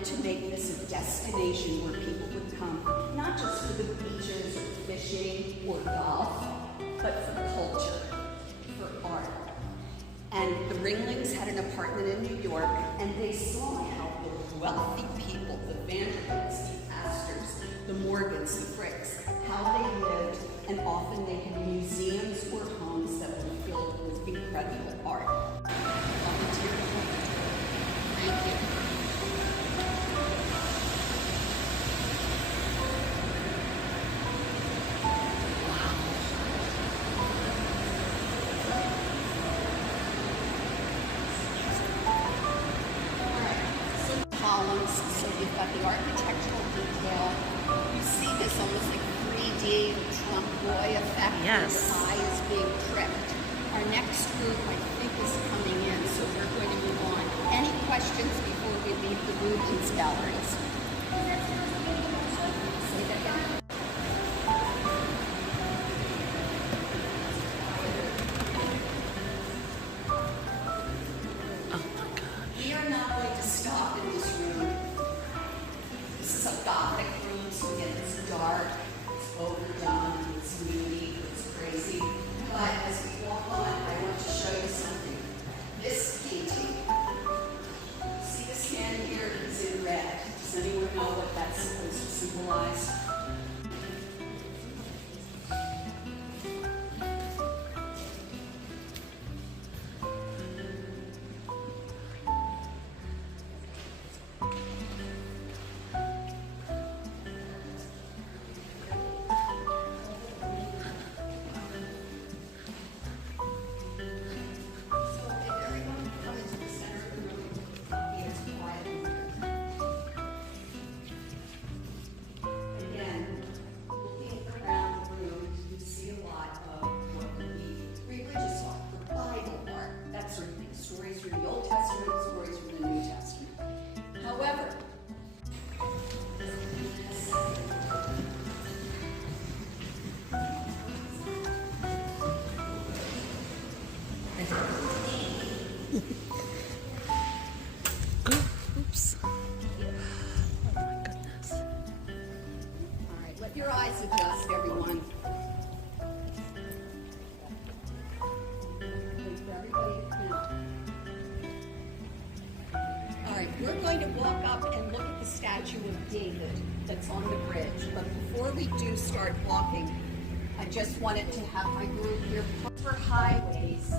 wanted to make this a destination where people would come, not just for the beaches or fishing or golf, but for culture, for art. And the Ringlings had an apartment in New York, and they saw how the wealthy people, the Vanderbilts, the Astors, the Morgans, the Fricks, how they lived, and often they had museums or homes that were filled with incredible art. Volunteer. Thank you. Columns, so you've got the architectural detail. You see this almost like 3D Trump boy effect. Yes. The sky is being tripped. Our next group, I think, is coming in, so we're going to move on. Any questions before we leave the Rubens galleries? Say that again. We are not going to stop in this room. This is a Gothic room, so again, it's dark, it's overdone, it's moody, it's crazy. But as we walk on, I want to show you something. This painting, see this man here is in red. Does anyone know what that's supposed to symbolize? Stories from the Old Testament, stories from the New Testament. However, Oops. Oh my goodness. all right, let your eyes adjust, everyone. Wait for everybody to come out. All right, we're going to walk up and look at the statue of David that's on the bridge. But before we do start walking, I just wanted to have my group here for highways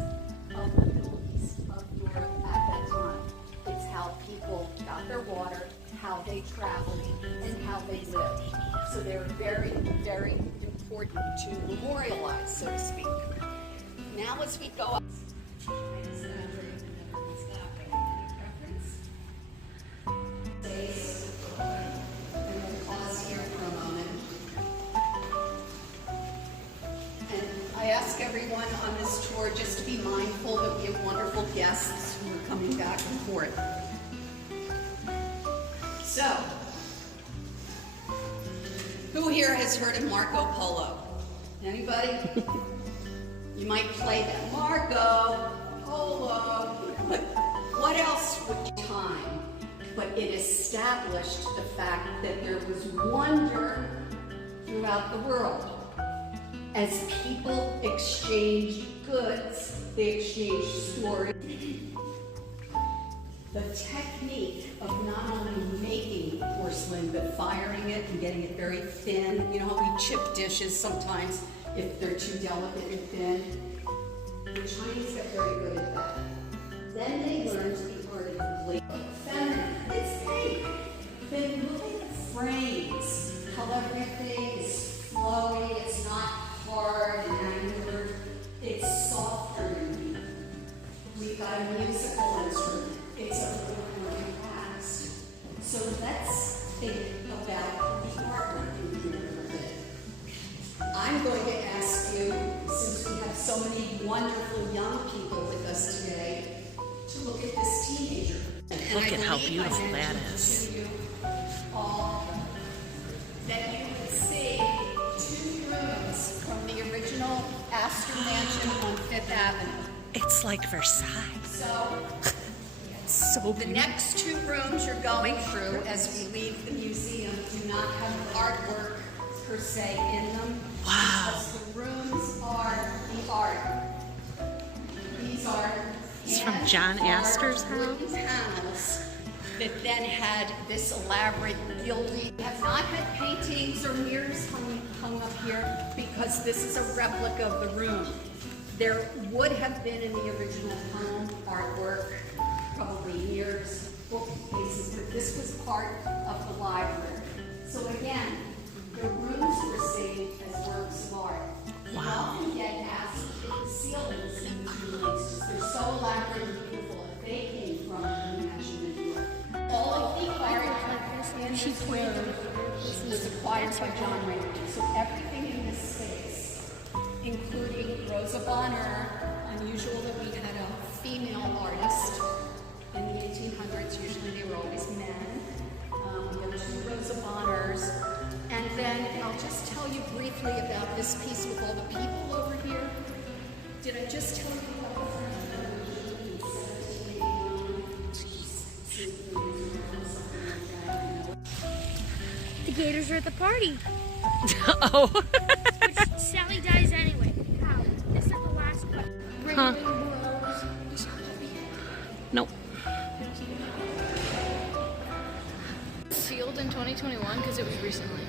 of the Middle East, of Europe at that time. It's how people got their water, how they traveled, and how they lived. So they're very, very important to memorialize, so to speak. Now as we go up, I ask everyone on this tour just to be mindful that we have wonderful guests who are coming back and forth. So, who here has heard of Marco Polo? Anybody? You might play that. Marco Polo. But what else would time? But it established the fact that there was wonder throughout the world. As people exchanged goods, they exchanged stories. The technique of not only making porcelain, but firing it and getting it very thin. You know how we chip dishes sometimes if they're too delicate and thin? The Chinese got very good at that. Then they learned the art of blade. Feminine, it's pink. Then look at the frames, how everything is flowy, it's not hard and angular, it's softer and deep. We've got a musical instrument, it's a recording past. So let's think about the artwork in here a little bit. I'm going to ask you, since we have so many wonderful young people with us today, to look at this teenager. Look at how beautiful that is. To you all that you would see two rooms from the original Astor Mansion on Fifth Avenue. It's like Versailles. So, So The beautiful. next two rooms you're going through as we leave the museum do not have artwork per se in them. Wow. Because the rooms are the art. These are It's from John Astor's wooden house? panels that then had this elaborate gilding. We have not had paintings or mirrors hung up here because this is a replica of the room. There would have been in the original home artwork, probably mirrors, bookcases, but this was part of the library. So again, the rooms were saved as works of art. We often get asked if the ceilings in these buildings, they're so elaborate and beautiful, if they came from Imagine New York. All of the art in this room was acquired by John Ringling. So everything in this space, including Rosa Bonheur, unusual that we had a female artist in the 1800s. Usually they were always men. There were two Rosa Bonheurs. And then I'll just tell you briefly about this piece with all the people over here. Did I just tell you about the The gators are at the party. Oh. Which Sally dies anyway. How? This is the last one. Huh. Blows. Nope. Field in 2021 because it was recently.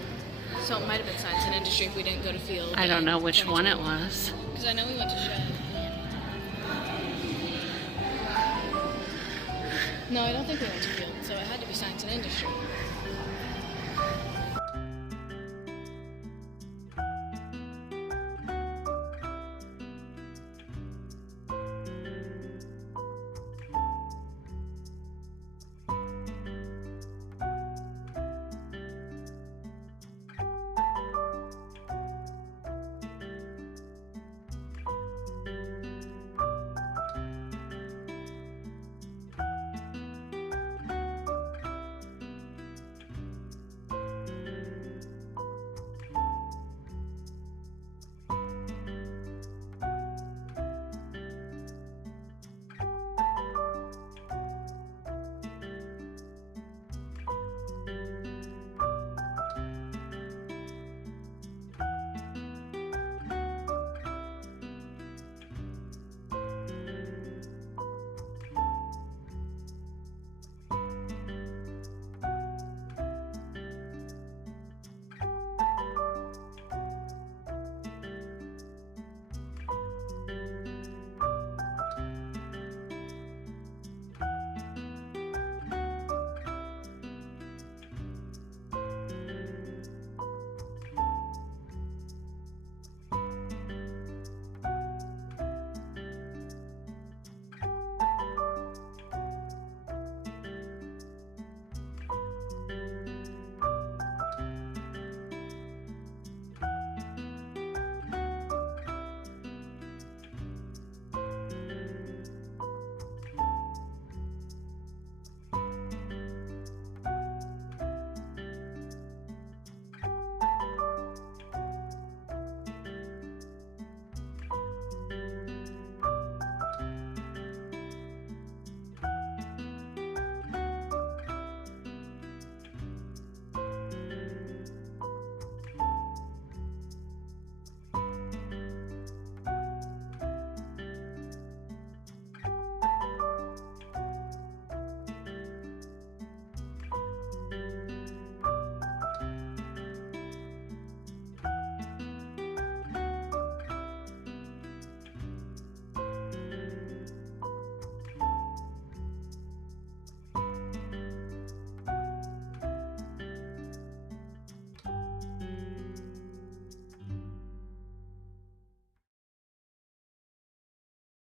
So it might have been science and industry if we didn't go to field. I don't know which one it was. Because I know we went to Shed. No, I don't think we went to field, so it had to be science and industry.